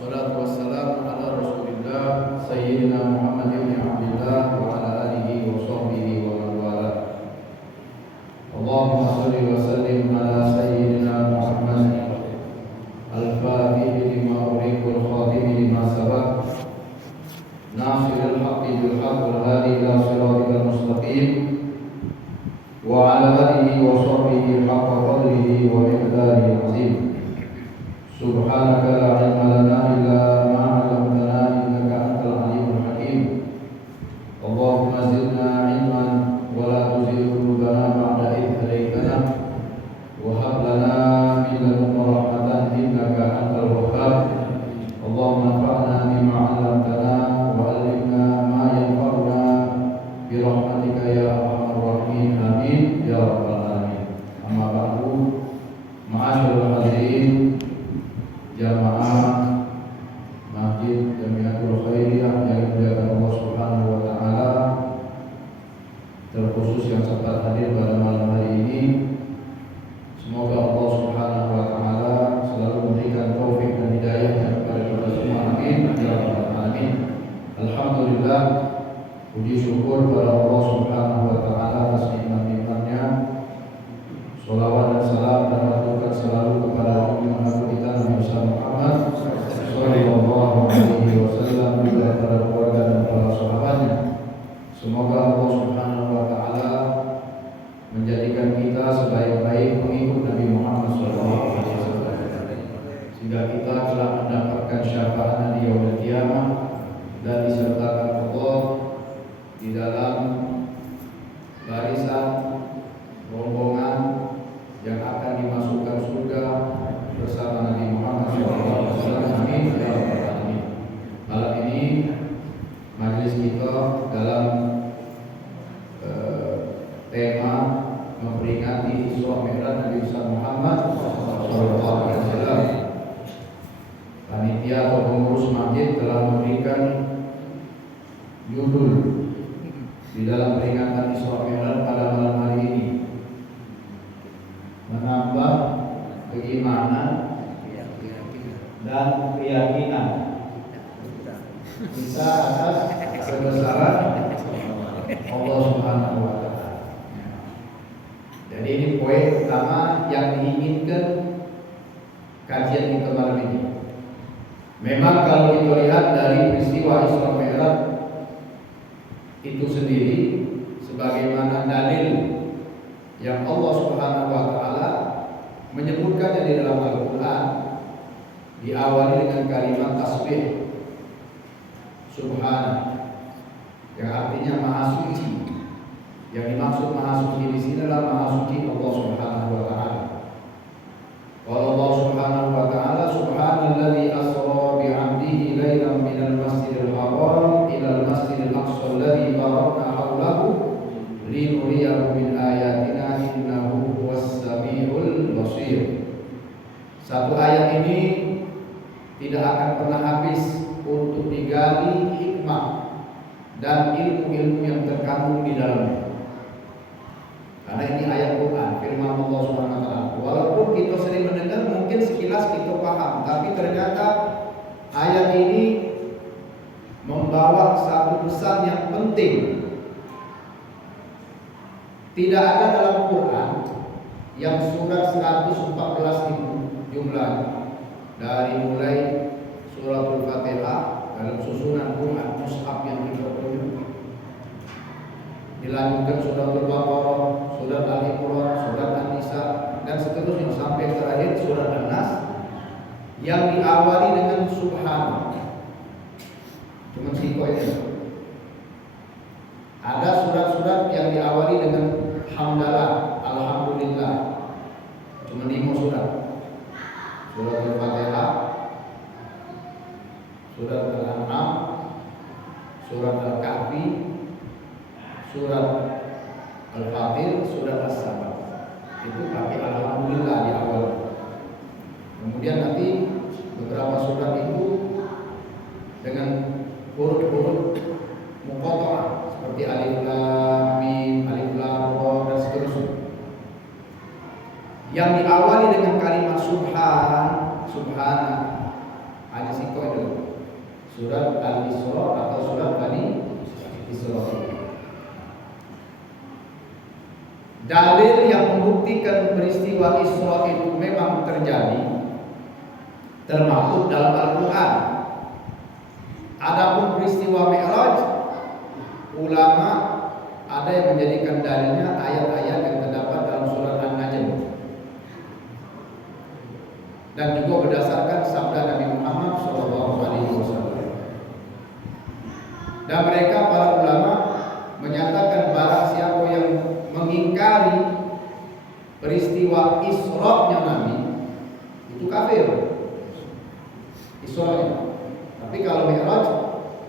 Wassalatu wassalamu ala Rasulillah Sayyidina Muhammad ibn Abdillah wa ala alihi wa sahbihi wa man wala. Allahumma shalli wa sallim ala Sayyidina Muhammad al-Fatih lima ughliqa wal khatim lima sabaq nasiril haqqi bil haqq wal hadi ila siratal mustaqim wa ala alihi wa sahbihi haqqa qadrihi wa miqdarihi azim. Subhanaka la ilma lana illa ma 'allamtana innaka antal alimul hakim. Allahumma zidna ilman wa la tuzigh qulubana ba'da idh hadaytana wa hab lana min ladunka rahmatan innaka antal wahhab. Allahumma anfa'na bima 'allamtana wa 'allimna ma yanfa'una bi rahmatika ya arhamar rahimin. Amin ya rabbal alamin. Amma ba'du. Ma'asyiral hadirin jamaah Masjid Jamiatul Khairiyah yang dimuliakan Allah Subhanahu wa taala, terkhusus yang sempat hadir pada malam hari ini. Semoga Allah Subhanahu wa taala selalu memberikan taufik dan hidayahnya kepada kita semua. Amin ya rabbal alamin. Alhamdulillah, puji syukur kepada Allah Subhanahu wa taala atas nikmat-nikmatnya. Sholawat dan salam dan aturkan selalu kepada junjungan kita Nabi Muhammad sallallahu alaihi wasallam, juga kepada keluarga dan para sahabatnya. Semoga Allah Subhanahu wa taala menjadikan kita sebaik-baik pengikut Nabi Muhammad sallallahu alaihi wasallam, sehingga kita telah mendapatkan syafaat di yaumil qiyamah dan disertakan Allah di dalam barisan rombongan yang akan dimasukkan surga bersama Nabi Muhammad SAW. Amin ya rabbal alamin. Malam ini majelis kita dalam tema memperingati Isra Mi'raj Nabi Muhammad SAW. Panitia atau pengurus masjid telah memberikan judul di dalam peringatan Isra Mi'raj pada malam hari ini: menambah keimanan dan keyakinan kita atas kebesaran Allah Subhanahu wa taala. Jadi ini poin utama yang diinginkan kajian kita malam ini. Memang kalau kita lihat dari peristiwa Isra Mi'raj itu sendiri sebagaimana dalil yang Allah Subhanahu wa taala menyebutkannya di dalam Al-Qur'an, diawali dengan kalimat tasbih subhan, yang artinya maha suci. Yang dimaksud maha suci di sini adalah maha suci Allah Subhanahu wa taala. Qala Allah Subhanahu wa taala, subhanalladzi asra bi 'abdihi lailan minal masjidil haram ilal masjidil aqsa alladzi barakna haulahu linuriyahu min ayatina innahu huwas samiul basir. Satu ayat ini tidak akan pernah habis untuk digali hikmah dan ilmu-ilmu yang terkandung di dalamnya. Karena ini ayat Quran, firman Allah Subhanahu wa taala. Walaupun kita sering mendengar, mungkin sekilas kita paham, tapi ternyata ayat ini membawa satu pesan yang penting. Tidak ada dalam Quran yang surat 114 itu jumlahnya, dari mulai suratul Fatihah dalam susunan Quran mushaf yang kita punya, dilanjutkan suratul Baqarah, surat Al-Imran, surat An-Nisa, dan seterusnya sampai terakhir surat An-Nas yang diawali dengan subhan. Cuma siko ini. Ada surat-surat yang diawali dengan hamdalah, alhamdulillah. Cuma 5 surat. Surat Al-Fatihah, surat Al-An'am, surat Al-Kahfi, surat Al-Fatir, surat As-Sabah. Itu pakai alhamdulillah di awal. Kemudian nanti beberapa surat itu dengan huruf-huruf muqatta'ah seperti alif lam mim, alif lam ra, dan seterusnya. Yang diawali dengan kalimat subhan, subhana. Hanya siko Surat Al-Isra atau surat Bani Israil. Dalil yang membuktikan peristiwa Isra itu memang terjadi termaktub dalam Al-Quran. Adapun peristiwa Mi'raj, ulama ada yang menjadikan dalilnya ayat-ayat yang terdapat dalam surat An-Najm dan juga berdasarkan sabda Nabi Muhammad SAW. Dan mereka para ulama menyatakan barang siapa yang mengingkari peristiwa Isra-nya Nabi itu kafir. Isra-nya. Tapi kalau Mi'raj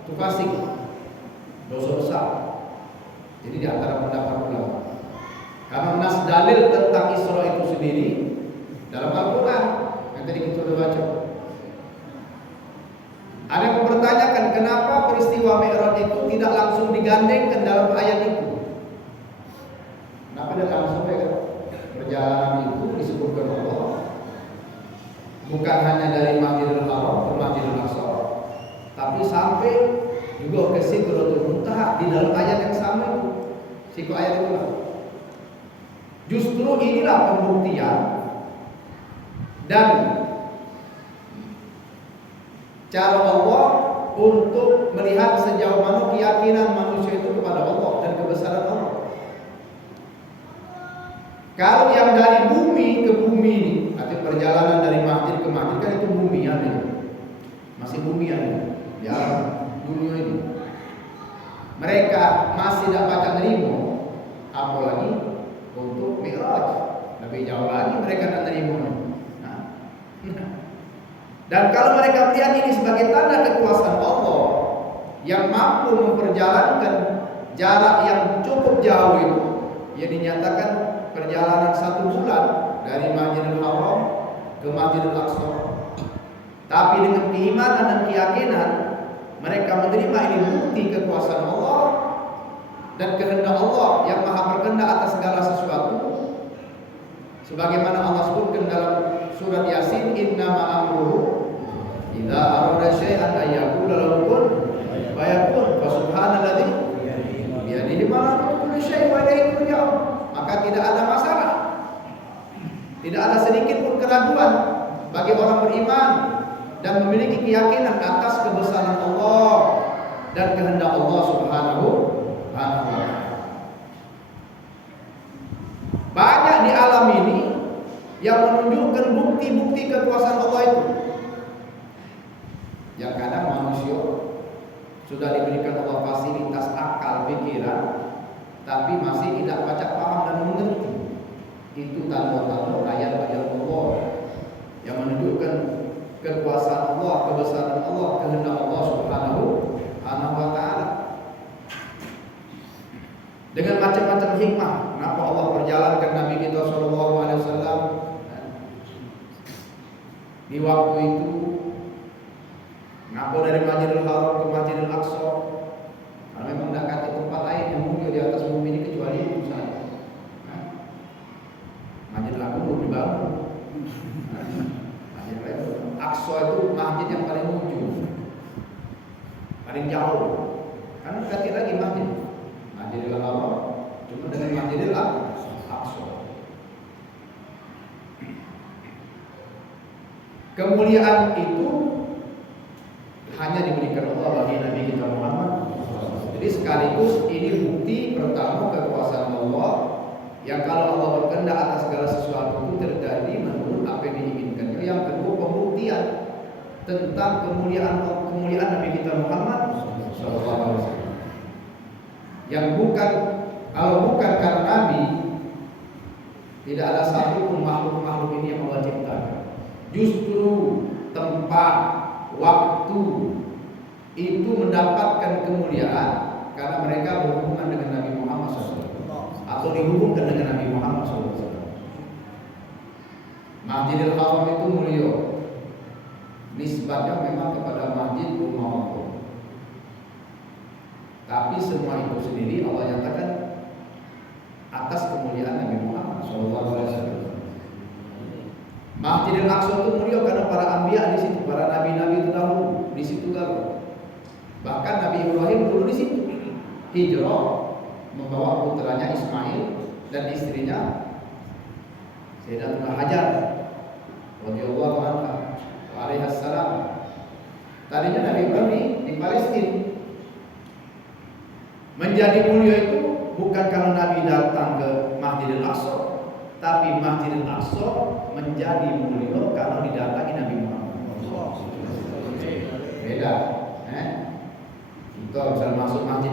itu fasik, dosa besar. Jadi di antara pendapat ulama. Karena nas dalil tentang Isra itu sendiri dalam Al-Quran yang tadi kita sudah baca. Ada yang mempertanyakan kenapa peristiwa Mi'raj itu tidak langsung digandengkan dalam ayat itu. Kenapa tidak langsung perjalanan itu disebutkan Allah bukan hanya dari Masjidil Haram ke Masjidil Aqsa, tapi sampai juga ke Sidratul Muntaha di dalam ayat yang sama itu. Siku ayat itu lah. Justru inilah pembuktian dan cara Allah untuk melihat sejauh mana keyakinan manusia itu kepada Allah dan kebesaran Allah. Kalau yang dari bumi ke bumi ini, arti perjalanan dari masjid ke masjid kan itu bumian ini, masih bumian ini, di alam dunia ini. Mereka masih tidak baca nerimo, apalagi untuk Mi'raj. Lebih jauh lagi mereka tidak nerimo. Nah. Dan kalau mereka melihat ini sebagai tanda kekuasaan Allah yang mampu memperjalankan jarak yang cukup jauh itu, ya dinyatakan perjalanan 1 bulan dari Masjidil Haram ke Masjidil Aqsa. Tapi dengan keimanan dan keyakinan mereka menerima ini bukti kekuasaan Allah dan kehendak Allah yang maha berkehendak atas segala sesuatu. Sebagaimana Allah sebutkan dalam surat Yasin, innama amruhu idza arada syai'an ay yaqula lahu kun fayakun. Fa subhanalladzi bi yadihi malakutu kulli syai'in wa ilayhi turja'un. Maka tidak ada masalah, tidak ada sedikit pun keraguan bagi orang beriman dan memiliki keyakinan atas kebesaran Allah dan kehendak Allah Subhanahu wa ta'ala. Banyak di alam ini yang menunjukkan bukti-bukti kekuasaan Allah itu. Yang kadang manusia sudah diberikan Allah fasilitas akal pikiran, tapi masih tidak baca paham dan mengerti. Itu tanda-tanda ayat-ayat Allah yang menunjukkan kekuasaan Allah, kebesaran Allah, kehendak Allah Subhanahu wa ta'ala. Dengan macam-macam hikmah, kenapa Allah perjalankan Nabi kita sallallahu alaihi wasallam di waktu itu, kenapa dari Masjidil Haram ke Masjidil Aqsa? Karena memang tidak ada tempat lain yang mulia di atas bumi ini kecuali itu saja. Masjidil Aqsa belum dibangun. Masjidil Aqsa itu masjid yang paling ujung, paling jauh. Karena dekat lagi masjid. Masjidil Haram cuma dengan Masjidil Aqsa. Kemuliaan itu hanya diberikan Allah bagi Nabi kita Muhammad. Jadi sekaligus ini bukti pertama kekuasaan Allah yang kalau Allah berkehendak atas segala sesuatu itu terjadi menurut apa yang diinginkan. Yang kedua pembuktian tentang kemuliaan Nabi kita Muhammad SAW. Yang kalau bukan karena Nabi, tidak ada satu pun makhluk ini yang Allah ciptakan. Justru tempat, waktu itu mendapatkan kemuliaan karena mereka berhubungan dengan Nabi Muhammad SAW atau dihubungkan dengan Nabi Muhammad SAW. Masjidil Haram itu mulia, nisbatnya memang kepada Masjid Ummah. Tapi semua itu sendiri Allah nyatakan atas kemuliaan Nabi Muhammad SAW. Masjidil Aqsa itu mulia karena para anbiya di situ, para nabi-nabi itu dahulu di situ dahulu. Nabi Ibrahim dulu di situ. Hijrah membawa putranya Ismail dan istrinya Sayyidatuna Hajar radhiyallahu anha alaihissalam. Tadinya Nabi Ibrahim di Palestina. Menjadi mulia itu bukan karena Nabi datang ke Masjidil Aqsa, tapi Masjidil Aqsa menjadi mulia karena didatangi Nabi Muhammad. Beda, kita bisa masuk masjid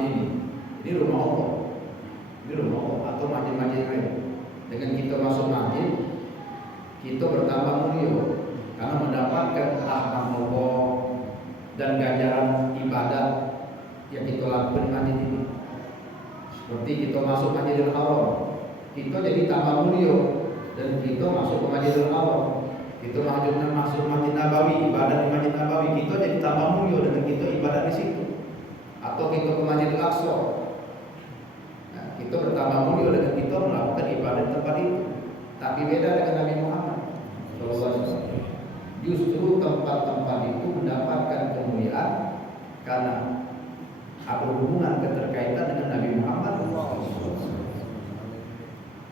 ini rumah Allah, ini rumah Allah atau masjid-masjid lain. Dengan kita masuk masjid, kita bertambah mulia karena mendapatkan rahmat Allah dan ganjaran ibadat yang kita lakukan di masjid ini. Seperti kita masuk Masjidil Haram, kita jadi tambah mulia, dan kita masuk ke Masjidil Haram, kita masuk Masjid Nabawi, ibadah di Masjid Nabawi, kita jadi tambah mulia dengan kita ibadah di situ. Atau kita ke Masjidil Aqsa, nah, kita bertambah mulia dengan kita melakukan ibadah di tempat itu. Tapi beda dengan Nabi Muhammad SAW. Justru tempat-tempat itu mendapatkan kemuliaan karena ada hubungan keterkaitan dengan Nabi Muhammad.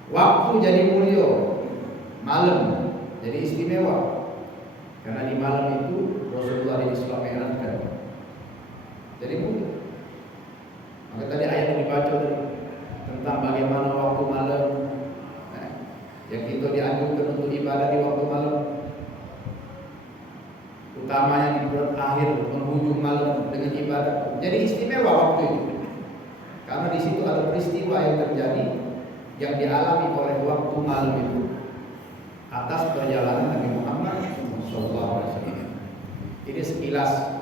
Waktu jadi mulia, malam jadi istimewa karena di malam itu Rasulullah Isra Mi'rajkan. Jadi mulia. Maka tadi ayat yang dibaca tentang bagaimana waktu malam yang kita dianjurkan untuk ibadah di waktu malam, utamanya di akhir penghujung malam dengan ibadah. Jadi istimewa waktu itu karena di situ ada peristiwa yang terjadi yang dialami oleh waktu malam itu atas perjalanan Nabi Muhammad SAW. Ini sekilas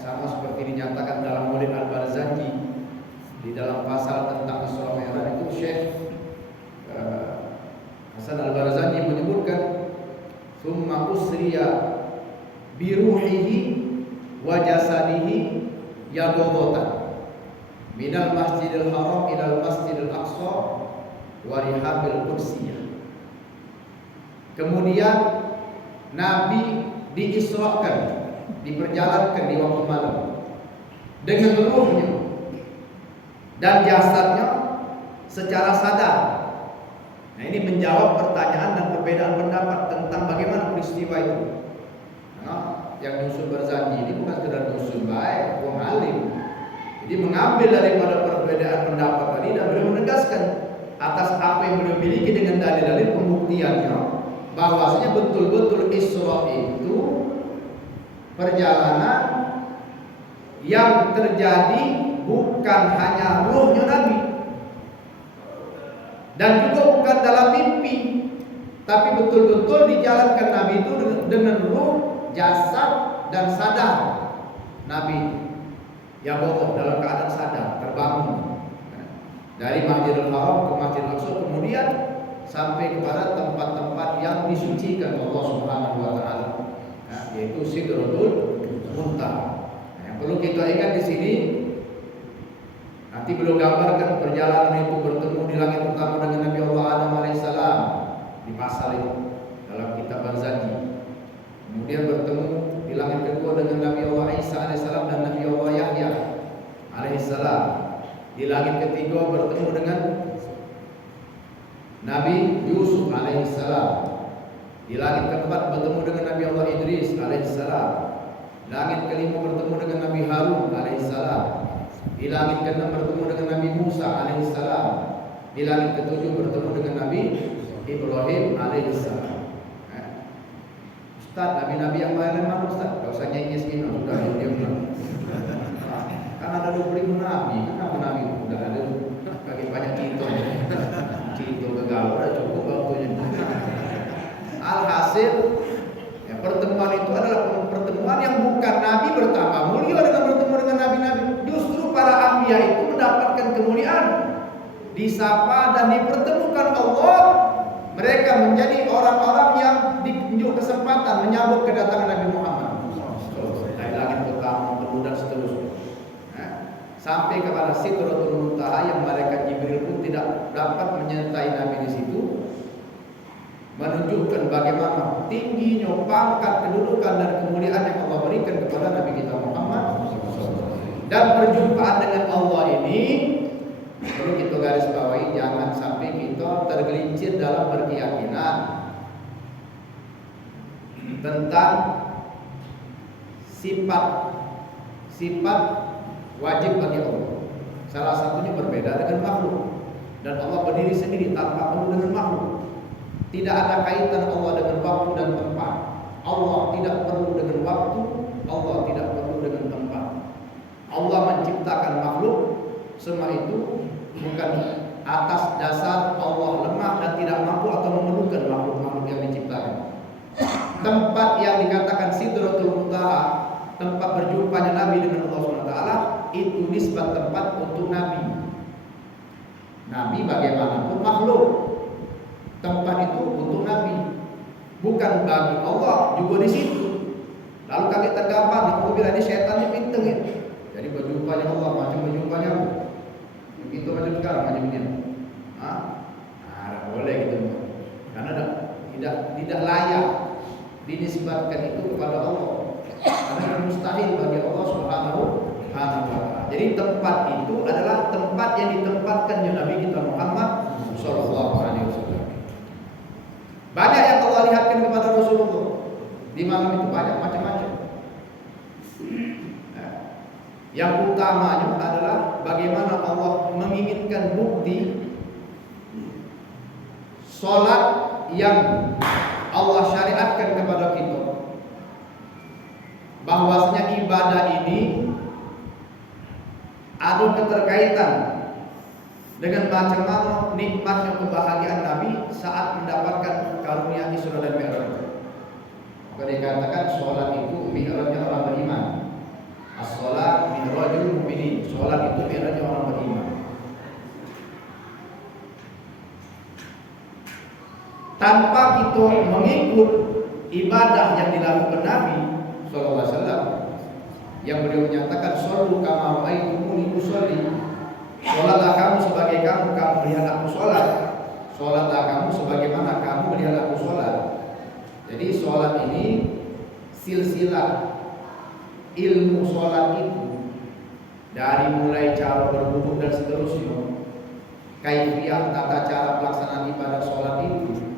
sama seperti dinyatakan dalam Maulid Al-Barzanji di dalam pasal tentang Isra Mi'raj itu Syekh Hasan Al-Barzanji menyebutkan summa usriya biruhihi wa jasadihi yadodota minal masjidil haram ilal masjidil aqsa wa rihabil qudsiyah. Kemudian Nabi diisrakan, diperjalankan di waktu malam dengan ruhnya dan jasadnya secara sadar. Nah, ini menjawab pertanyaan dan perbedaan pendapat tentang bagaimana peristiwa itu. Nah, yang nyusun Barzanji ini bukan sekedar nyusun baik, wong alim. Jadi mengambil daripada perbedaan pendapat tadi dan beliau menegaskan atas apa yang beliau miliki dengan dalil-dalil pembuktiannya bahwasanya betul-betul Isra itu perjalanan yang terjadi bukan hanya ruhnya Nabi dan juga bukan dalam mimpi, tapi betul-betul dijalankan Nabi itu dengan ruh, jasad dan sadar. Nabi yang bohong dalam keadaan sadar, terbangun dari Masjidil Haram ke Masjidil Aqsa, kemudian sampai kepada tempat-tempat yang disucikan Allah Subhanahu wa taala, yaitu Sidratul Muntaha. Yang perlu kita ingat di sini, nanti beliau gambarkan perjalanan itu bertemu di langit pertama dengan Nabi Allah Adam alaihissalam di pasal itu dalam kitab Barzanji. Kemudian bertemu di langit kedua dengan Nabi Allah Isa alaihissalam dan Nabi Allah Yahya alaihissalam. Di langit ketiga bertemu dengan Nabi Yusuf alaihissalam. Di langit keempat bertemu dengan Nabi Allah Idris alaihissalam. Langit kelima bertemu dengan Nabi Harun alaihissalam. Di langit keenam bertemu dengan Nabi Musa alaihissalam. Di langit ketujuh bertemu dengan Nabi Ibrahim alaihissalam. Ustaz, nabi-nabi yang lain mana Ustaz? Gak usah nyengis gini, sudah diam lah. Kan ada 25 nabi, kenapa nabi? Udah ada bagi banyak kita. Kita gagal, udah cukup waktunya. Alhasil, ya, pertemuan itu adalah pertemuan yang bukan nabi bertambah mulia dengan bertemu dengan nabi-nabi. Justru para anbiya itu mendapatkan kemuliaan, disapa dan dipertemukan Allah. Mereka menjadi orang-orang yang ditunjuk kesempatan menyambut kedatangan Nabi Muhammad dari langit pertama, kedua dan seterusnya. Sampai kepada Sidratul Muntaha yang malaikat Jibril pun tidak dapat menyertai Nabi di situ, menunjukkan bagaimana tingginya pangkat, kedudukan dan kemuliaan yang Allah berikan kepada Nabi kita Muhammad. Dan perjumpaan dengan Allah ini perlu kita garis bawahi, jangan sampai kita tergelincir dalam berkeyakinan tentang sifat wajib bagi Allah. Salah satunya berbeda dengan makhluk, dan Allah berdiri sendiri tanpa perlu dengan makhluk. Tidak ada kaitan Allah dengan waktu dan tempat. Allah tidak perlu dengan waktu, Allah tidak perlu dengan tempat. Allah menciptakan makhluk, semua itu bukan atas dasar Allah lemah dan tidak mampu atau memerlukan makhluk-makhluk yang diciptakan. Tempat yang dikatakan Sidratul Muntaha, tempat berjumpanya Nabi dengan Allah SWT, itu nisbat tempat untuk Nabi. Nabi bagaimanapun makhluk, tempat itu untuk Nabi, bukan bagi Allah juga di situ. Lalu kaget tergambar, aku bilang ini setannya pinteng ya. Jadi berjumpanya Allah macam berjumpanya aku. Begitu macam sekarang macam ini. Tidak boleh gitu, karena tidak layak dinisbatkan itu kepada Allah. Karena mustahil bagi Allah Subhanahu wa Ta'ala. Jadi tempat itu adalah tempat yang ditempatkannya Nabi kita Muhammad Sallallahu Alaihi Wasallam. Banyak yang Allah lihatkan kepada Rasulullah di malam itu, banyak macam-macam. Yang utamanya adalah bagaimana Allah menginginkan bukti sholat yang Allah syariatkan kepada kita, bahwasanya ibadah ini ada keterkaitan dengan macam-macam nikmatnya kebahagiaan Nabi saat mendapatkan karunia Isra dan Mi'raj. Maka dikatakan sholat itu mi'rajnya orang beriman. As-sholat mi'rajul mu'minin. Sholat itu mi'rajnya orang beriman. Tanpa kita mengikut ibadah yang dilakukan Nabi Sallallahu Alaihi Wasallam, yang beliau menyatakan shollu kama ra'aitumuni usolli, sholatlah kamu sebagai kamu melihat aku sholat, sholatlah kamu sebagaimana kamu melihat aku sholat. Jadi sholat ini silsilah ilmu sholat itu, dari mulai cara berwudu dan seterusnya, kaifiyah tata cara pelaksanaan ibadah sholat itu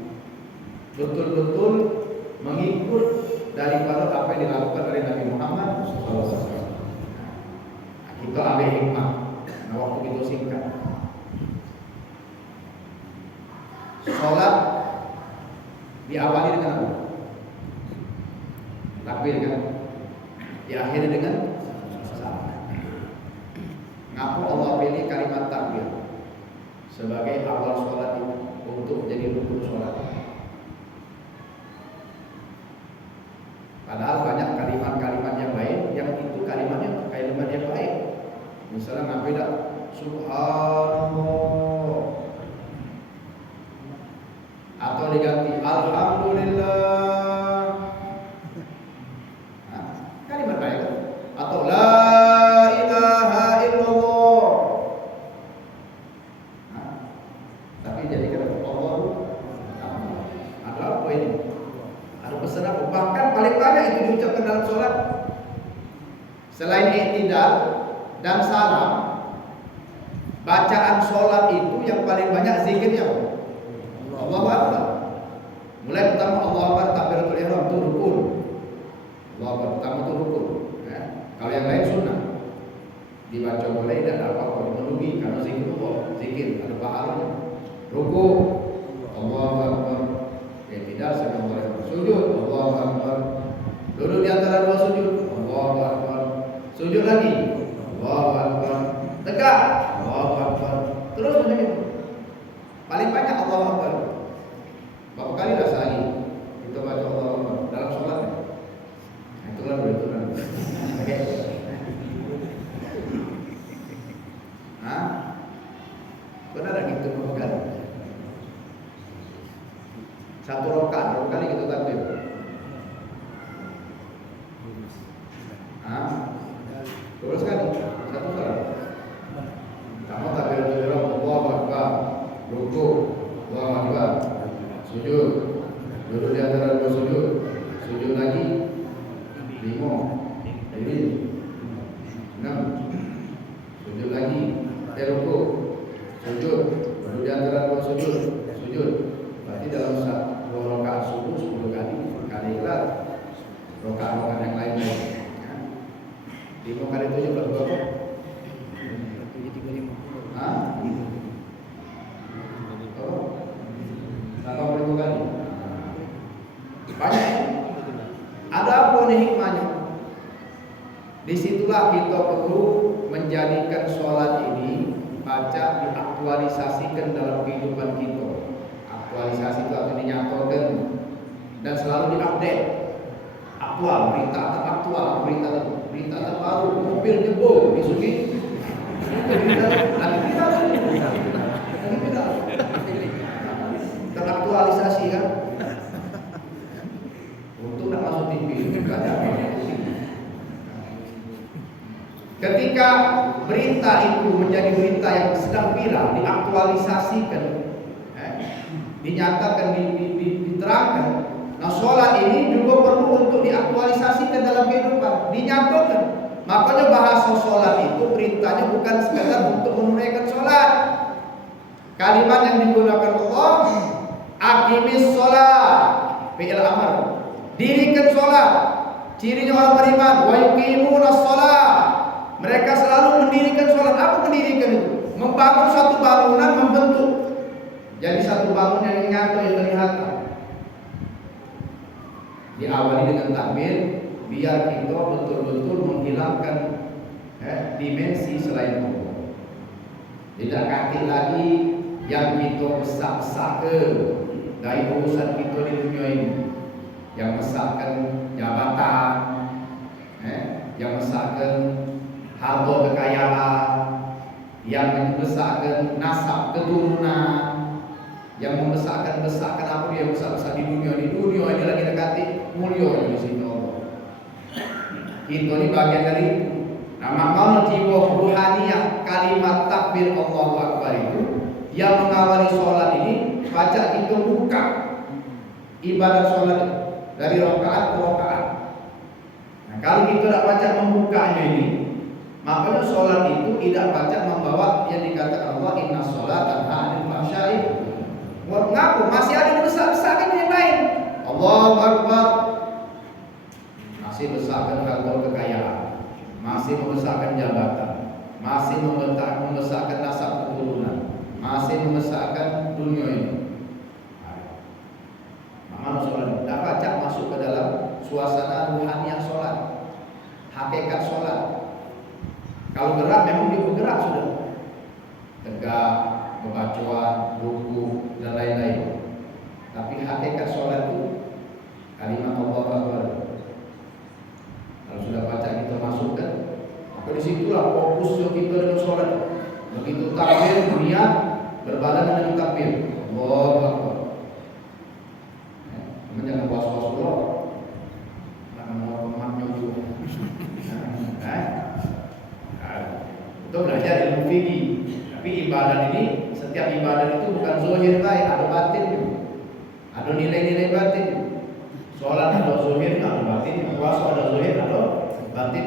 betul-betul mengikut daripada apa yang dilakukan oleh Nabi Muhammad SAW. Kita ambil hikmah, nah waktu itu singkat. Sholat diawali dengan apa? Takbir kan? Diakhiri dengan salam. Ngapa Allah pilih kalimat takbir sebagai awal sholat itu untuk menjadi rukun sholat? Padahal banyak kalimat-kalimat yang lain yang itu kalimat yang baik. Misalnya ngapain dah Subhanallah, atau diganti Alhamdulillah, kalimat baik. Atau La ilaha illallah, tapi jadi kan Allah ada apa ini? Ada pesan apa? Bahkan paling banyak itu diucapkan dalam sholat. Selain i'tidal dan salam, bacaan sholat itu yang paling banyak zikirnya Allahu Akbar. Mulai pertama Allahu Akbar, takbiratul ihram itu rukun. Allahu Akbar pertama itu rukun. Kalau yang lain sunnah, dibaca boleh, tidak ada apa-apa, merugi karena zikir ada pahalanya. Ruku Allahu Akbar, tidak sebenarnya sujud Allahu Akbar, duduk di antara dua sujud Allahu Akbar, sujud lagi Allahu Akbar, tegak Allahu Akbar, terus macam itu. Paling banyak Allahu Akbar. Berapa kali dah sehari kita baca Allahu Akbar dalam sholat? Itulah betul. Oke. Benar tak gitu berapa kali? Satu rakaat berapa kali kita takbir? Terus kali satu kali. Kamu takbiratul ihram Allahu Akbar, ruku Allahu Akbar, sujud, duduk di antara dua sujud, sujud lagi 5, jadi 6. ruku, sujud, baru di antara dua sujud, sujud. Berarti dalam dua rakaat subuh 10 kali ikhlas. Rakaat yang lain. 5 kali 7 berapa? 35. Hah? Oh, 80 kali. Banyak. Ada apa nih hikmahnya? Disitulah kita perlu menjadikan sholat ini baca diaktualisasikan dalam kehidupan kita. Aktualisasi itu artinya dinyatakan dan selalu diupdate. Aktual, berita teraktual, berita terbaru, mobil jebol di Sugi. Teraktualisasi kan? Untuk nak masuk TV banyak. Ketika berita itu menjadi berita yang sedang viral, diaktualisasikan, dinyatakan, diterangkan. Nah, sholat ini juga perlu untuk diaktualisasikan dalam kehidupan, dinyatakan. Makanya bahasa sholat itu perintahnya bukan sekadar untuk menunaikan sholat. Kalimat yang digunakan Allah, aqimis sholat, fi'il amr, dirikan sholat. Cirinya orang beriman, wa yuqimunas sholat, mereka selalu mendirikan sholat. Apa mendirikan itu? Membangun suatu bangunan, membentuk jadi satu bangunan yang nyata, yang terlihat. Diawali dengan takbir, biar kita betul-betul menghilangkan dimensi selain Allah. Tidak kaki lagi yang kita besar-besar dari urusan kita di dunia ini, yang besarkan jabatan, yang besarkan harta kekayaan, yang membesarkan nasab keturunan, yang membesarkan apa dia besar-besar di dunia ini lagi dekati mulia di sini Allah. Itu ini bagian dari nama jiwa ruhaniyah kalimat takbir Allahu Akbar itu yang mengawali sholat ini. Baca kita buka ibadah sholat dari rakaat ke rakaat. Nah, kalau kita tidak baca membukanya ini, makanya sholat itu tidak baca membawa yang dikatakan Allah inna sholat tanha anil fahsya'i. Ngaku masih ada besar-besarkan yang lain. Allahu Akbar, masih besarkan harta kekayaan, masih membesarkan jabatan, masih membesarkan nasab keturunan, masih membesarkan dunia ini. Mana sholat? Tidak baca masuk ke dalam suasana ruhaniyah sholat, hakikat sholat. Kalau gerak memang dia bergerak sudah, tegak, pembacaan, ruku dan lain-lain. Tapi hakikat sholat itu kalimat Allah Akbar. Kalau sudah baca kita masukkan, maka disitulah fokusnya kita dalam sholat. Begitu takbir, niat berbadan dengan takbir Allah Akbar. Jangan was-was dulu, jangan mau kematnya juga. Itu belajar ilmu fikih. Tapi ibadah ini, setiap ibadah itu bukan zahir baik, ada batin, ada nilai-nilai batin. Sholat ada zahir, ada batin. Puasa ada zahir, ada batin.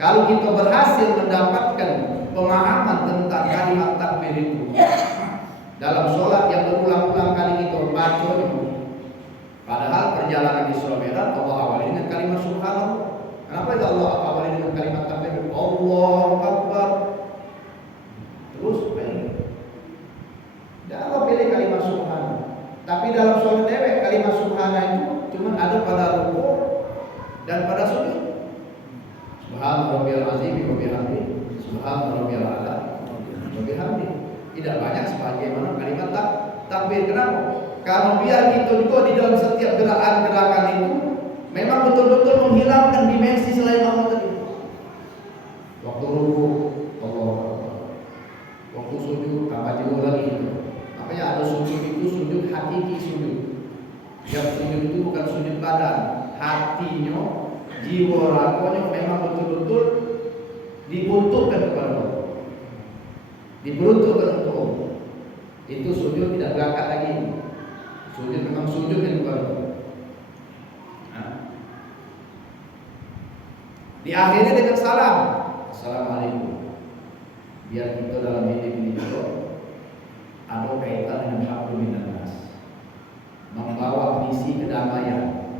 Kalau kita berhasil mendapatkan pemahaman tentang kalimat takbir itu dalam sholat yang berulang-ulang kali kita baca itu, padahal perjalanan di Isra Mi'raj Allah awali dengan kalimat subhanallah. Kenapa ya Allah awali dengan kalimat takbir Allahu Akbar? Terus Allah pilih kalimat subhanallah. Tapi dalam sholat dewek kalimat subhanallah itu cuma ada pada ruku dan pada sujud. Subhan rabbiyal azim wa bihamdihi, subhan rabbiyal a'la wa bihamdihi. Tidak banyak sebagaimana kalimat takbir. Kenapa? Karena biar kita juga di dalam setiap gerakan itu memang betul-betul menghilangkan dimensi selain Allah tadi. Waktu ruku Allah, waktu sujud tambah jauh lagi. Makanya ada sujud itu sujud hakiki sujud. Yang sujud itu bukan sujud badan, hatinya, jiwa raganya memang betul-betul diuntukkan kepada Allah. Diperuntukkan untuk Allah. Itu sujud tidak berangkat lagi. Sujud memang sujud yang kepada Allah. Diakhiri dengan salam. Assalamualaikum. biar kita dalam hidup ini juga ada kaitan dengan hablum minan nas, membawa misi kedamaian.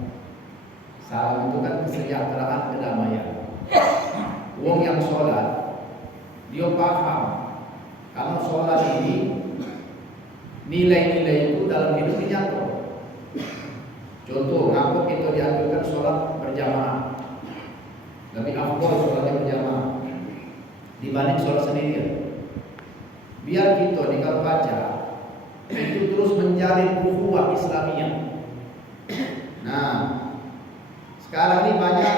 Salam itu kan kesejahteraan, kedamaian. Wong yang sholat, dia paham kalau sholat ini nilai-nilai itu dalam hidup nyata. Contoh, ngapa kita dianjurkan sholat berjamaah? Lebih afdal sholatnya berjamaah dibanding sholat sendirian. Biar kita di kalau baca itu terus menjalin ukhuwah Islamiyah. Nah, sekarang ini banyak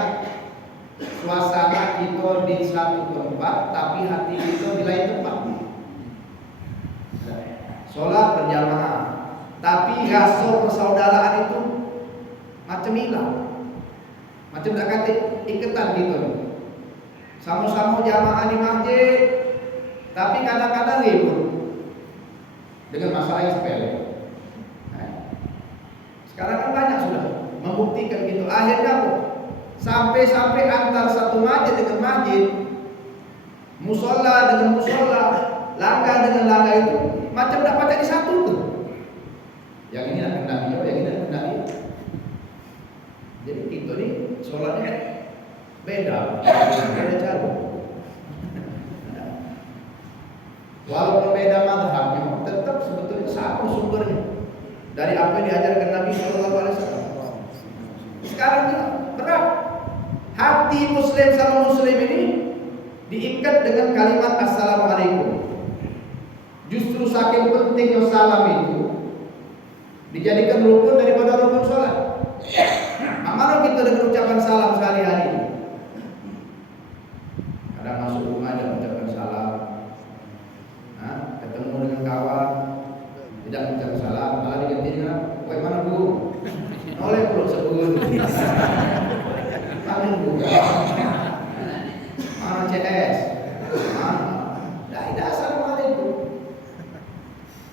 suasana kita di satu tempat, tapi hati kita di lain tempat. Sholat berjamaah, tapi rasa persaudaraan itu macam hilang, macam tak kata ikatan gitu. Sama-sama jamaah di masjid, tapi kadang-kadang ribut dengan masalah yang sepele. Sekarang kan banyak sudah membuktikan gitu. Akhirnya sampai antar satu masjid dengan masjid, musola dengan musola, langgar dengan langgar itu macam dapat jadi satu tuh. Yang ini nak kena dia, yang ini nak kena dia. Jadi kita ni sholatnya beda cara. Walaupun beda madhabnya, tetap sebetulnya sama sumbernya dari apa yang diajarkan Nabi Sallallahu Alaihi Wasallam. Sekarang ini berat. Hati Muslim sama Muslim ini diikat dengan kalimat Assalamualaikum. Justru saking pentingnya salam itu dijadikan rukun daripada rukun sholat. Amanah kita dengan ucapan salam sehari-hari. Kadang masuk rumah dan ucapan salam, ketemu dengan kawan tidak ucap salam, malah diganti dengan bagaimana bu? Oleh perlu sebut. Paling buka. Mana CS? Tidak sama itu.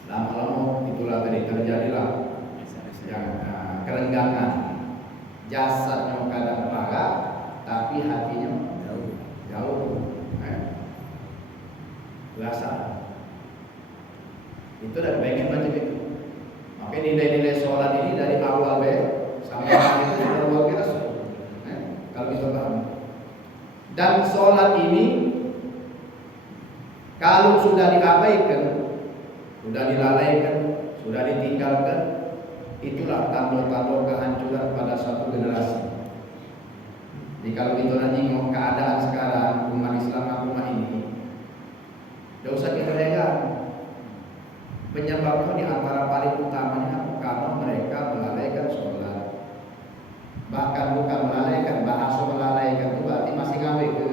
Lama-lama itulah tadi terjadilah yang kerenggangan. Jasadnya kadang parah, tapi hatinya jauh. Berasa. Itu dah pengen macam itu. Makanya nilai-nilai sholat ini dari awal sampai akhir itu sudah luar biasa. Kalau kita paham. Dan sholat ini kalau sudah diabaikan, sudah dilalaikan, sudah ditinggalkan, itulah tanda-tanda kehancuran pada suatu generasi. Jadi kalau kita nanti ngomong keadaan sekarang umat Islam umat ini, tidak usah kita heran. Penyebabnya di antara paling utamanya karena mereka melalaikan sholat. Bahkan bukan melalaikan, bahasa melalaikan itu berarti masih ngawek ke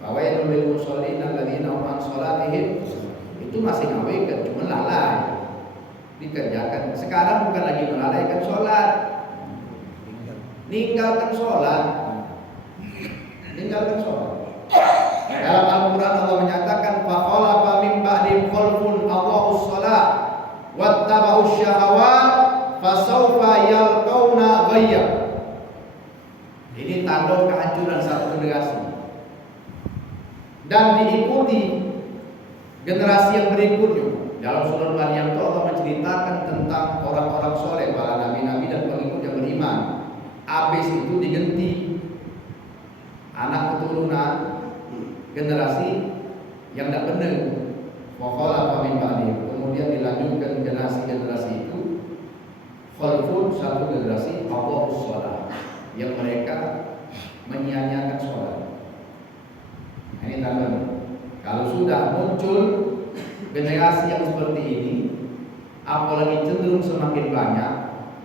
bahwa lil musallin alladzina hum an sholatihim itu masih ngawek kan, cuma lalai dikerjakan. Sekarang bukan lagi melalaikan sholat, ninggalkan sholat. Dalam Al-Quran Allah menyatakan faqalafa min ba'di khalfun adha'us shalah wattaba'us syahawat fasawfa yalqauna ghayya. Ini tanda kehancuran satu generasi. Dan diikuti generasi yang berikutnya. Dalam surah Maryam itu Allah menceritakan tentang orang-orang soleh, para nabi-nabi dan pengikut yang beriman. Habis itu diganti anak keturunan generasi yang tidak benar. Waqala min ba'di. Kemudian dilanjutkan generasi-generasi itu khalfun, satu generasi adha'us shalah, yang mereka menyia-nyiakan sholat. Ini tanda. Kalau sudah muncul generasi yang seperti ini, apalagi cenderung semakin banyak,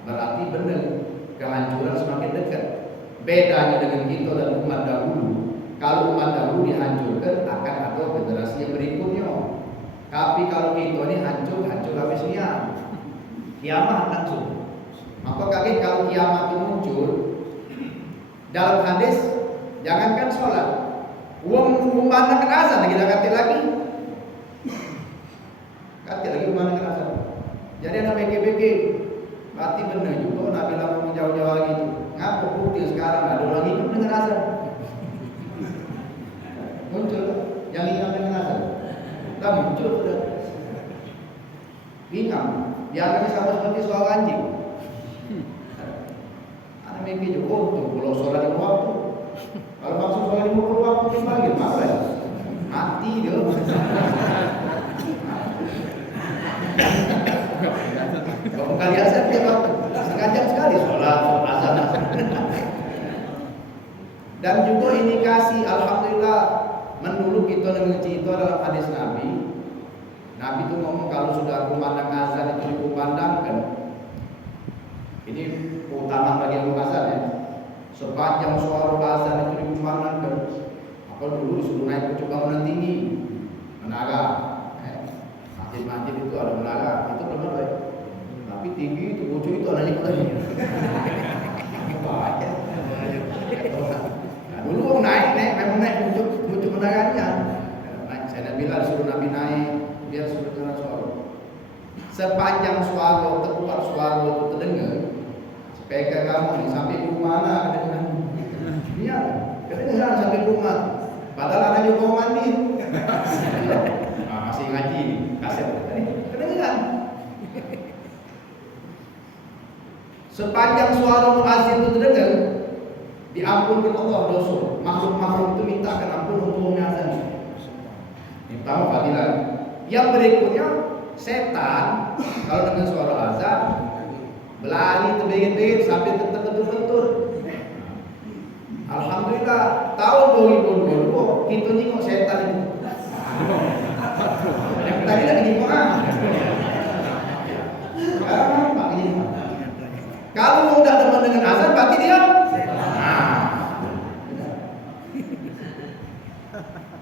berarti benar kehancuran semakin dekat. Bedanya dengan kita dan umat dahulu, kalau umat dahulu dihancurkan akan ada generasi yang berikutnya. Tapi kalau kita ini hancur habisnya, kiamat langsung. Maka kaget kalau kiamat itu muncul. Dalam hadis, jangankan sholat, memandangkan azan lagi lagi. Kati lagi memandangkan azan. Jadi ada BG, berarti benar juga Nabi ngomong jauh-jauh lagi itu. Ngapa bukti sekarang ada orang hidup dengan azan? Muncul yang ingat dengan azan. Bingung, dianggapnya sama seperti soal anjing. Anak mikir juga, oh tuh kalau sholat di waktu, kalau maksud sholat di waktu dipanggil apa ya? Mati dia. Kalau kali azan dia sengaja sekali sholat azan. Dan juga indikasi alhamdulillah menurut kita mengerti itu adalah hadis Nabi. Nabi itu ngomong kalau sudah kumandang azan itu dikumandangkan. Ini keutamaan bagi yang azan ya. Sepanjang suara azan itu dikumandangkan. Apa dulu disuruh naik ke bangunan tinggi, menara. Masjid-masjid itu ada menara, itu belum ada. Tapi tinggi itu bocor itu ada yang lagi. Nah, dulu orang memang naik bocor menaranya. Saya bilang suruh Nabi naik biar sudah dengar suara. Sepanjang suara terkuat suara itu terdengar, sepeda kamu nih sampai ke mana kedengaran? Iya, kedengaran sampai rumah. Padahal ada juga mau mandi. Masih ngaji nih, kaset kedengaran. Sepanjang suara muazzin itu terdengar, diampunkan Allah dosa. Makhluk-makhluk itu minta ampun untuk muazzin. Minta fadilah. Yang berikutnya setan kalau dengan suara azan berlari terbegit-begit sampai tertentu. Alhamdulillah tahun 2022 kita nengok setan itu. Yang tadi lagi di mana? Sekarang nampak ini. Kalau tidak demen dengan azan berarti dia.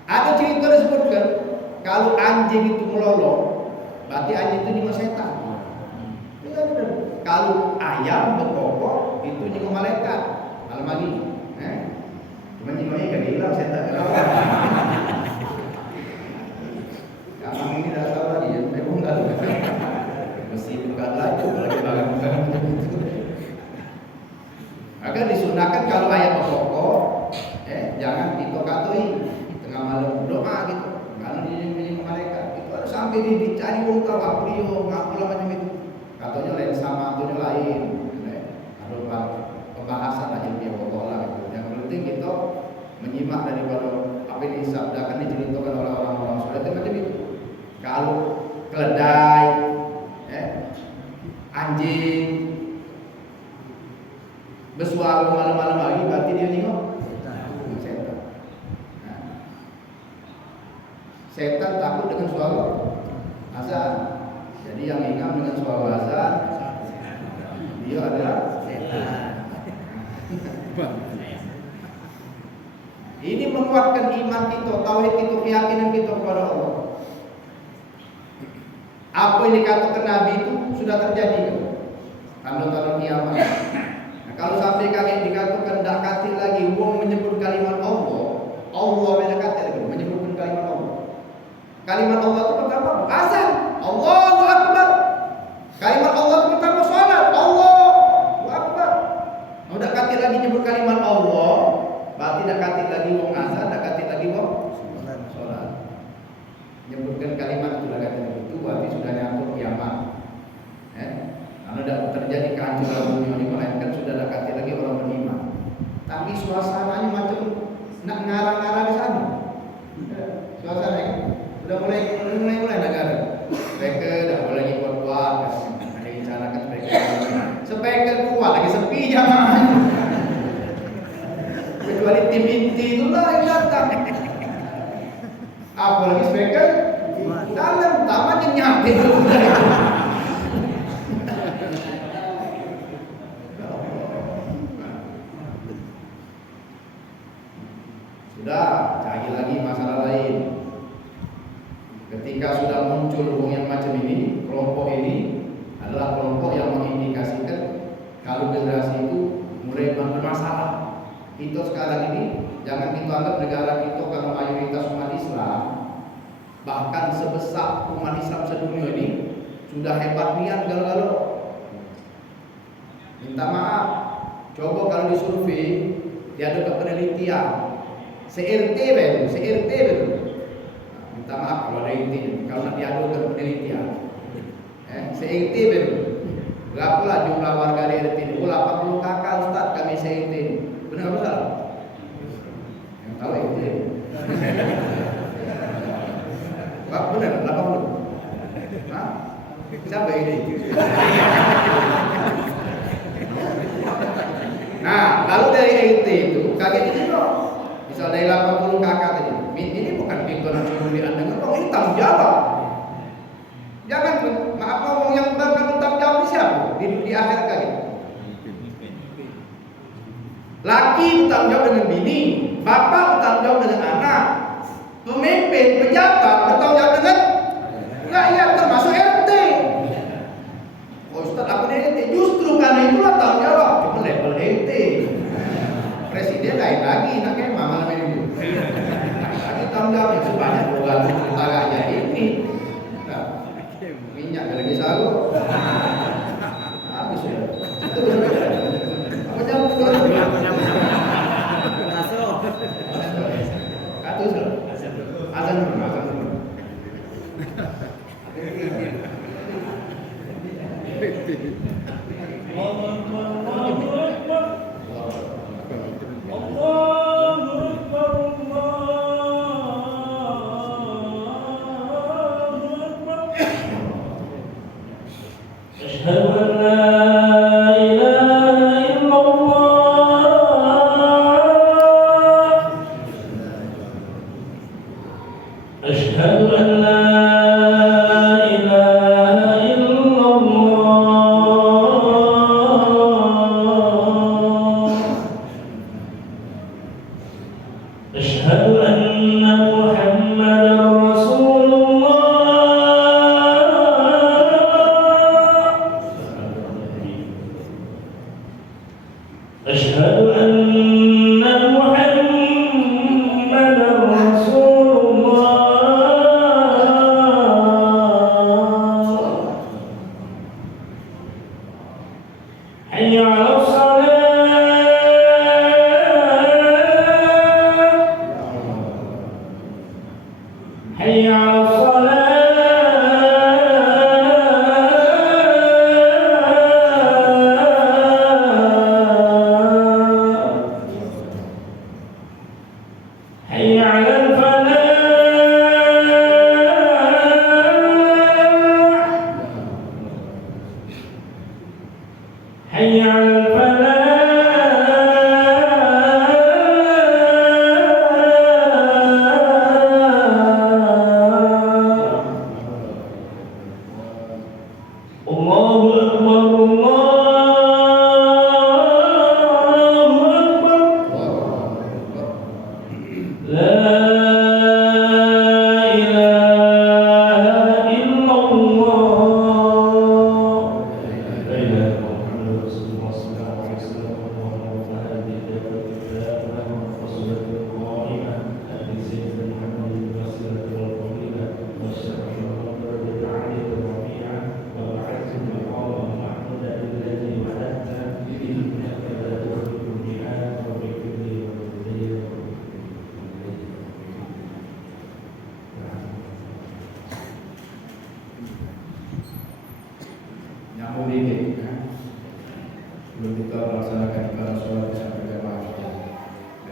Ada cerita disebutkan kalau anjing itu melolong, berarti anjing itu juga setan. Kalau ayam berkokok, itu juga malaikat. Malam lagi, cuma jinganya kan hilang setan. Karena ini dah tahu lagi, saya pun tak tahu. Mesti bukan lagi, apalagi barang-barang itu. Maka disunahkan kalau ayam berkokok, jangan ditokatui tengah malam doa gitu. Kalau dia malaikat itu ada sampai dicari wong tahu apa dia ngapalah macam itu. Katanya lain sama atau lain. Ada pembahasan aja dia Allah gitu. Yang penting kita menyimak daripada apa yang disabdakan diceritakan oleh orang-orang soleh itu macam itu. Kalau keledai, anjing bersuara malam-malam lagi berarti dia nengok setan. Setan takut dengan suara azan. Jadi yang ingat dengan suara azan dia adalah setan. Ini menguatkan iman kita, tauhid kita, keyakinan kita kepada Allah. Apa yang dikatakan Nabi itu sudah terjadi kan? Tanda-tanda kiamat. Nah, kalau sampai kalian dikatakan tidak katil lagi, wong menyebut kalimat Allah, Allah mendekati lagi menyebutkan kalimat Allah. Kalimat Allah itu pertama azan, Allahu Akbar. Kalimat Allah itu pertama salat, Allahu Akbar. Udah katil lagi nyebut kalimat Allah, berarti tidak katil lagi wong azan, tidak katil lagi wong salat. Menyebutkan kalimat itu sudah katil itu berarti sudah nyambung kiamat. Karena tidak terjadi kehancuran dunia ini, melainkan sudah tidak katil lagi orang beriman. Tapi suasananya macam nak ngarang-ngarang di sana. Suasananya sudah mulai negara. Mereka dah mulai kuat-kuat, ada rencanakan supaya kuat lagi sepi jangan. Kecuali tim inti itulah yang datang. Apalagi speaker dalam tamatnya nyampe dulu. Sudah cari lagi masalah lain. Ketika sudah muncul hubungan yang macam ini, kelompok ini adalah kelompok yang mengindikasikan kalau generasi itu mulai bermasalah. Itu sekarang ini jangan kita anggap negara kita kalau mayoritas umat Islam, bahkan sebesar umat Islam sedunia ini sudah hebat niat galau-galau. Minta maaf, coba kalau disurvei diadakan penelitian CRT betul. Minta maaf kalau ada intinya, kalau nak diadakan penelitian CIT baru. Berapa jumlah warga di RT ini? 80 kakak Ustaz kami CIT. Benar apa salah? Yang tahu itu. Pak benar 80. Hah? Siapa ini? Nah, lalu dari IT itu kaget itu misal dari 80 kakak tadi. Ini bukan pintu nanti Anda ngomong, ini tanggung jawab. Jangan maaf ngomong yang kamu tanggung jawab di siapa? Di akhir kali. Laki tanggung jawab dengan bini, bapak tanggung jawab dengan anak, pemimpin, pejabat bertanggung jawab dengan rakyat termasuk RT. Oh Ustaz, aku di RT. Justru karena itulah tanggung jawab. Cuma level RT. Presiden lain lagi, naknya malam ini. Lagi tanggung jawabnya sebanyak 2 tetangganya ini. Minyak lagi sahur. Habis ya. Itu benar. Apa nyambung dulu? Masuk. Katus loh. Azan dulu.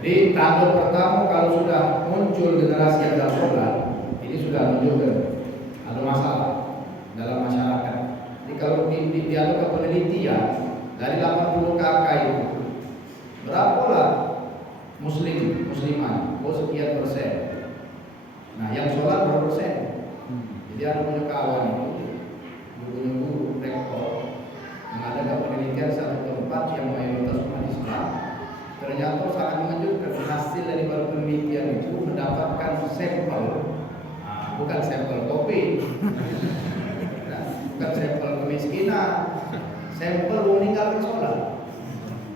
Jadi tanda pertama kalau sudah muncul generasi yang tidak sholat, ini sudah menunjukkan ada masalah dalam masyarakat. Jadi kalau dilakukan penelitian dari 80 kakak itu berapalah musliman, sekian persen. Nah yang sholat berapa persen? Jadi ada punya kawan itu, guru rektor mengadakan penelitian satu tempat yang mayoritas umat Islam. Ternyata sangat mengejutkan hasil dari penelitian itu mendapatkan sampel, bukan sampel kopi, bukan sampel kemiskinan, sampel meninggalkan sholat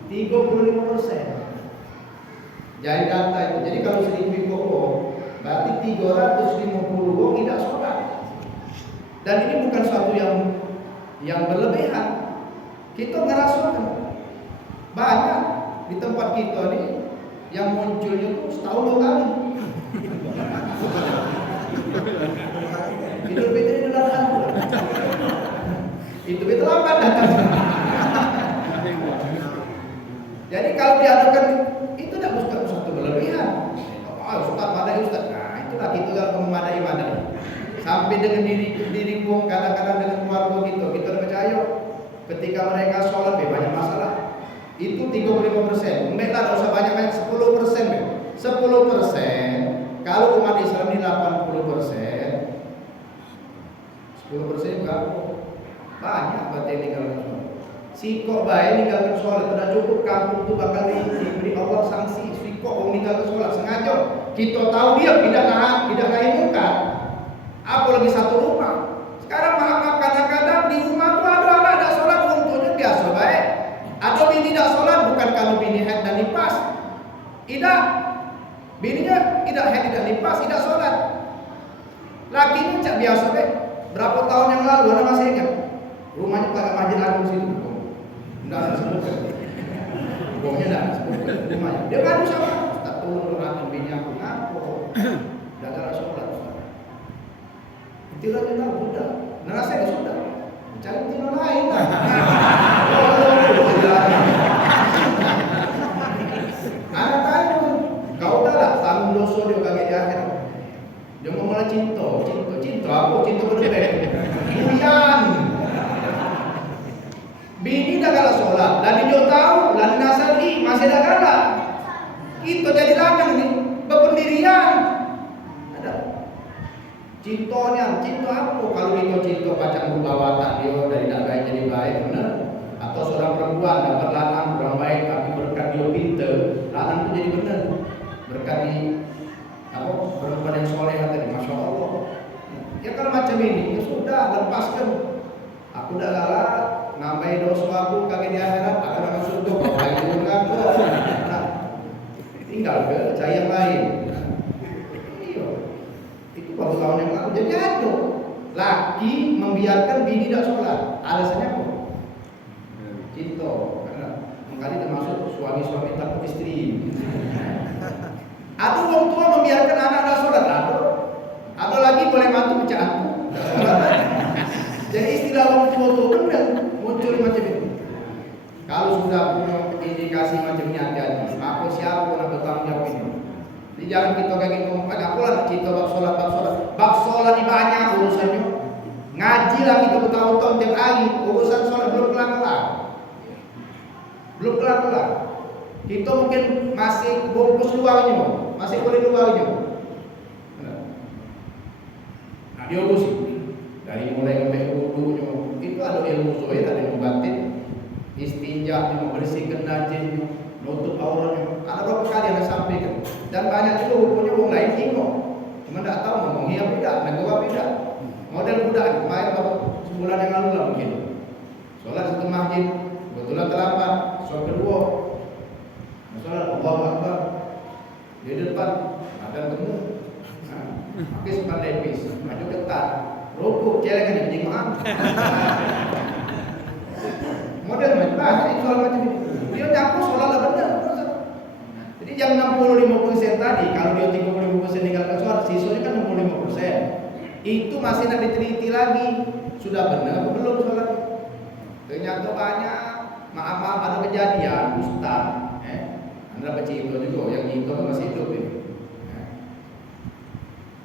35%. Jadi data itu. Jadi kalau 1000 orang, berarti 350 orang tidak sholat. Dan ini bukan suatu yang berlebihan. Kita ngerasakan banyak di tempat kita nih yang munculnya tuh setahun 2 kali. Idul Fitri Idul Adha. itu lambat datang. Jadi kalau diadakan itu tidak bukan satu berlebihan. Ustaz madai Ustaz. Nah itulah kita kalau memadai. Sampai dengan diri pun kadang-kadang dengan keluarga kita percaya ketika mereka sholat banyak masalah. Itu 35%. Mereka tidak usah banyak-banyak 10%. 10% kalau umat Islam ini 80%. 10% berapa? Banyak berarti yang ninggalkan sholat. Si kok baik ninggalkan sholat tidak cukup, kampung itu bakal diberi Allah sanksi. Si kok meninggalkan sholat sengaja. Kita tahu dia tidak ngahi munkar. Apalagi satu rumah. Sekarang maaf kadang-kadang di rumah itu ada anak tidak sholat untungnya biasa baik. Ada bini tidak sholat bukan kalau bini haid dan nifas. Tidak. Bininya tidak haid tidak nifas, tidak sholat. Lakinya cak biasa baik. Berapa tahun yang lalu anda masih ingat? Rumahnya pada Masjid Agung situ. Tidak ada sebutkan. Pokoknya tidak ada sebutkan rumahnya. Dia ngadu sama. Tak turun orang bini aku ngaku. Tidak ada sholat. Tidak ada sudah. Ngerasa ya sudah. Cari tinggal lain lah. Anak tanya, kau dah lah tanggung dosa dia kaget di akhir. Dia mau malah cinta apa? Cinta berdebek. Buyan. Bini dah kalah sholat, dan dia tahu, dan nasari masih dah kalah. Kita jadi ladang ni berpendirian. Ada. Cinta apa? Kalau kita cinta macam berubah watak dia dari tak baik jadi baik, benar? Atau seorang perempuan dapat lanang orang baik tapi berkat dia pintar, lanang itu jadi benar. Berkat di apa? Perempuan yang soleh tadi, masya Allah. Ya kalau macam ini, ya sudah lepaskan. Aku dah kalah, nambahi dosa aku kagak di akhirat, akan surga. Bapak itu enggak kok. Nah, tinggal ke cari yang lain. Itu baru tahun yang lalu. Jadi ada laki membiarkan bini tidak sholat. Alasannya apa? Cinta. Karena mengkali termasuk suami-suami takut istri. Atau orang tua membiarkan anak tidak sholat. Ada lagi boleh mantu pecah aku. Jadi istilah orang tua itu kan muncul macam itu. Kalau sudah punya indikasi macam ini hati-hati. Aku siapa nak bertanggung jawab ini? Di jangan kita kayak gitu. Aku lah cerita bab solat. Bab solat ini banyak urusannya. Ngaji lah kita bertahun-tahun tiap hari. Urusan solat belum kelar. Kita mungkin masih bungkus luarnya, masih boleh luarnya. Nah diurusi dari mulai sampai wudunya itu ada ilmu zohir, ada ilmu batin. Istinja, membersihkan najis, nutup auratnya. Ada berapa kali yang sampaikan. Dan banyak juga hukumnya orang lain ingok. Cuma tidak tahu ngomong iya beda, negara beda. Model budak kemarin sebulan yang lalu lah mungkin. Sholat satu masjid, kebetulan terlambat. Sholat kedua, sholat Allahu Akbar. Di depan ada temu. Habis sempat lepis, maju ketat. Rukuk, celengan di jemaah. Model macam ini soal macam ini. Dia nyapu sholat benar. Jadi jam 65% tadi, kalau dia 35% tinggalkan sholat, sisanya kan 65%. Itu masih nak diteliti lagi. Sudah benar atau belum sholat? Ternyata banyak. Maaf ada kejadian Ustaz. Anda baca itu juga, yang itu masih hidup ini.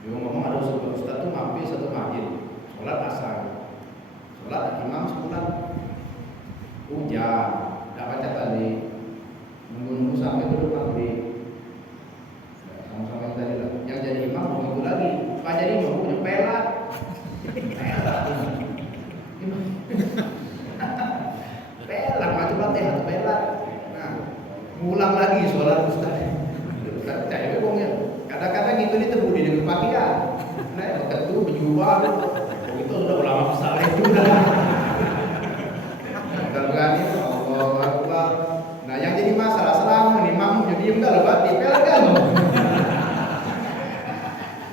Dia ngomong ada Ustaz itu mampir satu masjid, sholat asar, sholat imam sebulan. Hujan, tak baca tadi, nunggu sampai ke depan sama-sama yang tadi lah. Yang jadi imam begitu lagi, Pak jadi imam punya pelat. Pelat macam Fatihah pelat. Nah, ngulang lagi sholat Ustaz. Cari bongnya. Kadang-kadang itu ditebudi dengan pakaian. Nah, itu berjubah. Itu sudah ulama besar juga. Berani Allahu Akbar. Nah yang jadi masalah selama nih imam jadi diem dah lebat dipel kan.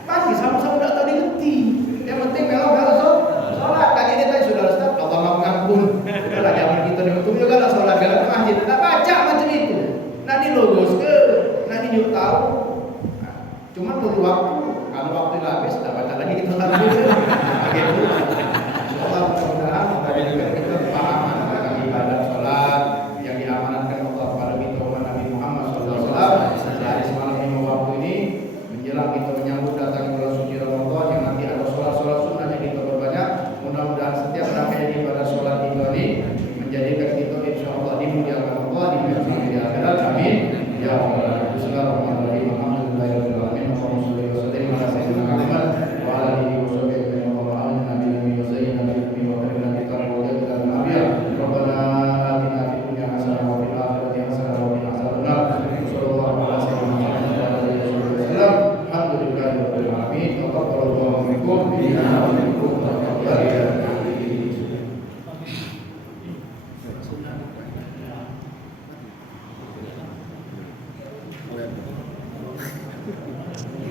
Masih sama-sama tidak tahu digerti. Yang penting melo sholat. Kaki dia tadi sudah Ustaz, Allah mengampun. Itulah zaman kita dihukum juga lah sholat dalam masjid. Tak baca macam itu. Nanti logos ke, nanti juga tahu. Cuma perlu waktu. Kalau waktu habis tak baca lagi kita lagi.